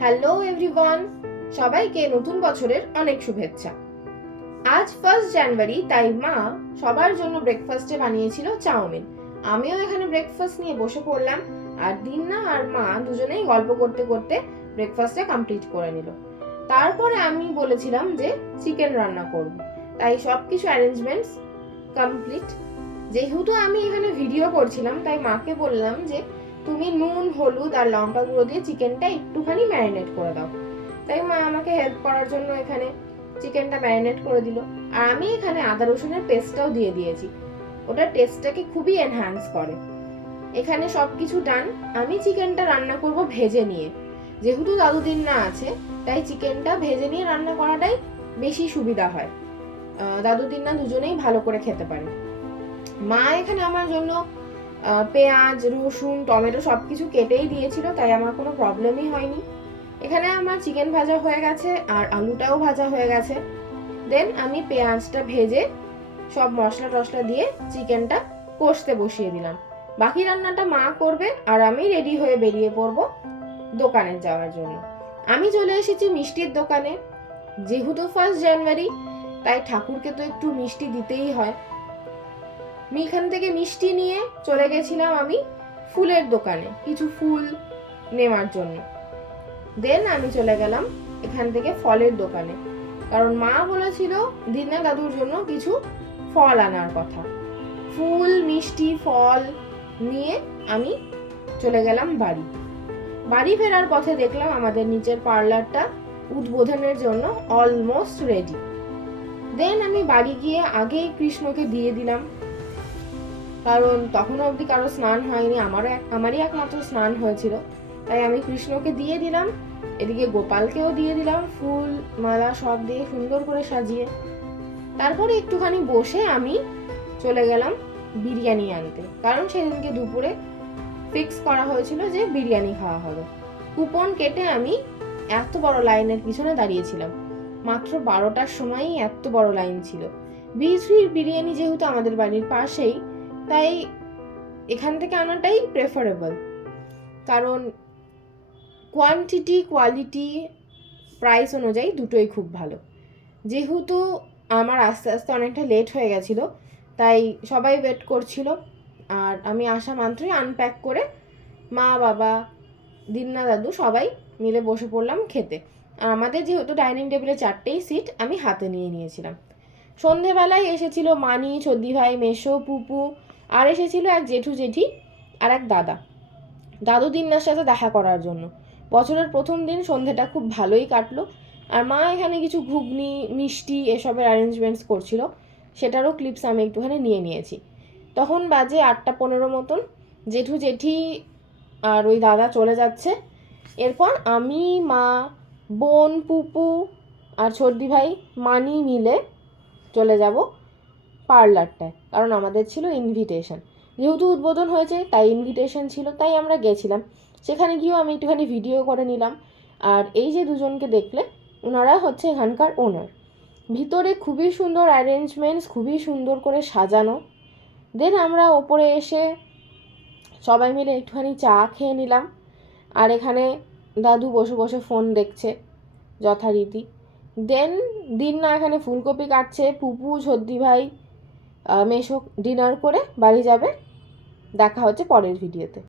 Hello everyone, সবাইকে নতুন বছরের অনেক শুভেচ্ছা। আজ 1 জানুয়ারি, তাই মা সবার জন্য ব্রেকফাস্টে বানিয়েছিল চাউমিন। আমিও এখানে ব্রেকফাস্ট নিয়ে বসে পড়লাম, আর দিন্না আর মা দুজনেই গল্প করতে করতে ব্রেকফাস্টটা কমপ্লিট করে নিল। তারপরে আমি বলেছিলাম যে চিকেন রান্না করব, তাই সব কিছু অ্যারেঞ্জমেন্টস কমপ্লিট। যেহেতু আমি এখানে ভিডিও করছিলাম, তাই মাকে বললাম যে তুমি নুন, হলুদ আর লঙ্কা গুঁড়ো দিয়ে চিকেনটা একটুখানি ম্যারিনেট করে দাও। তাই মা আমাকে হেল্প করার জন্য এখানে চিকেনটা ম্যারিনেট করে দিল। আর আমি এখানে আদা রসুনের পেস্টটাও দিয়ে দিয়েছি, ওটা টেস্টটাকে খুবই এনহ্যান্স করে। এখানে সব কিছু ডান। আমি চিকেনটা রান্না করব ভেজে নিয়ে। যেহেতু দাদু দিন্না আছে, তাই চিকেনটা ভেজে নিয়ে রান্না করাটাই বেশি সুবিধা হয়। দাদু দিন্না দুজনেই ভালো করে খেতে পারে। মা এখানে আমার জন্য পেঁয়াজ, রসুন, টমেটো সবকিছু কেটেই দিয়েছিল, তাই আমার কোনো প্রবলেমই হয়নি। এখানে আমার চিকেন ভাজা হয়ে গেছে আর আলুটাও ভাজা হয়ে গেছে। দেন আমি পেঁয়াজটা ভেজে সব মশলা টশলা দিয়ে চিকেনটা কষতে বসিয়ে দিলাম। বাকি রান্নাটা মা করবে, আর আমি রেডি হয়ে বেরিয়ে পড়বো দোকানে যাওয়ার জন্য। আমি চলে এসেছি মিষ্টির দোকানে। যেহেতু 1 জানুয়ারি, তাই ঠাকুরকে তো একটু মিষ্টি দিতেই হয়। আমি এখান থেকে মিষ্টি নিয়ে চলে গেছিলাম আমি ফুলের দোকানে কিছু ফুল নেওয়ার জন্য। দেন আমি চলে গেলাম এখান থেকে ফলের দোকানে, কারণ মা বলেছিল দিনা দাদুর জন্য কিছু ফল আনার কথা। ফুল, মিষ্টি, ফল নিয়ে আমি চলে গেলাম বাড়ি ফেরার পথে দেখলাম আমাদের নিচের পার্লারটা উদ্বোধনের জন্য অলমোস্ট রেডি। দেন আমি বাড়ি গিয়ে আগেই কৃষ্ণকে দিয়ে দিলাম, কারণ তখনও অবধি কারো স্নান হয়নি, আমারই একমাত্র স্নান হয়েছিল। তাই আমি কৃষ্ণকে দিয়ে দিলাম, এদিকে গোপালকেও দিয়ে দিলাম ফুল মালা সব দিয়ে সুন্দর করে সাজিয়ে। তারপরে একটুখানি বসে আমি চলে গেলাম বিরিয়ানি আনতে, কারণ সেদিনকে দুপুরে ফিক্স করা হয়েছিল যে বিরিয়ানি খাওয়া হবে। কুপন কেটে আমি এত বড় লাইনের পিছনে দাঁড়িয়েছিলাম। মাত্র 12টার সময়ই এত বড় লাইন ছিল। বিচুর বিরিয়ানি যেহেতু আমাদের বাড়ির পাশেই, তাই এখান থেকে আনাটাই প্রেফারেবল, কারণ কোয়ান্টিটি, কোয়ালিটি, প্রাইস অনুযায়ী দুটোই খুব ভালো। যেহেতু আমার আস্তে আস্তে অনেকটা লেট হয়ে গেছিলো, তাই সবাই ওয়েট করছিল। আর আমি আসা মাত্রই আনপ্যাক করে মা, বাবা, দিন্না, দাদু সবাই মিলে বসে পড়লাম খেতে। আর আমাদের যেহেতু ডাইনিং টেবিলে 4টেই সিট আমি হাতে নিয়ে নিয়েছিলাম। সন্ধেবেলায় এসেছিল মানি, চদ্দি ভাই, মেশো, পুপু, আর এসেছিল এক জেঠু জেঠি আর এক দাদু দিন্নার সাথে দেখা করার জন্য। বছরের প্রথম দিন সন্ধেটা খুব ভালোই কাটলো। আর মা এখানে কিছু ঘুগনি, মিষ্টি এসবের অ্যারেঞ্জমেন্টস করছিল, সেটারও ক্লিপস আমি একটুখানি নিয়ে নিয়েছি। তখন বাজে 8:15 মতন। জেঠু জেঠি আর ওই দাদা চলে যাচ্ছে। এরপর আমি, মা, বোন, পুপু আর ছর্দি ভাই, মানি মিলে চলে যাব পার্লারটায়, কারণ আমাদের ছিল ইনভিটেশন। যেহেতু উদ্বোধন হয়েছে তাই ইনভিটেশন ছিল, তাই আমরা গেছিলাম। সেখানে গিয়েও আমি একটুখানি ভিডিও করে নিলাম। আর এই যে দুজনকে দেখলে, ওনারা হচ্ছে এখানকার ওনার। ভিতরে খুবই সুন্দর অ্যারেঞ্জমেন্টস, খুবই সুন্দর করে সাজানো। দেন আমরা ওপরে এসে সবাই মিলে একটুখানি চা খেয়ে নিলাম। আর এখানে দাদু বসে বসে ফোন দেখছে যথারীতি। দেন দিন্না এখানে ফুলকপি কাটছে, পুপু, ছদ্দি ভাই, মেশো ডিনার করে বাড়ি যাবে। দেখা হচ্ছে পরের ভিডিওতে।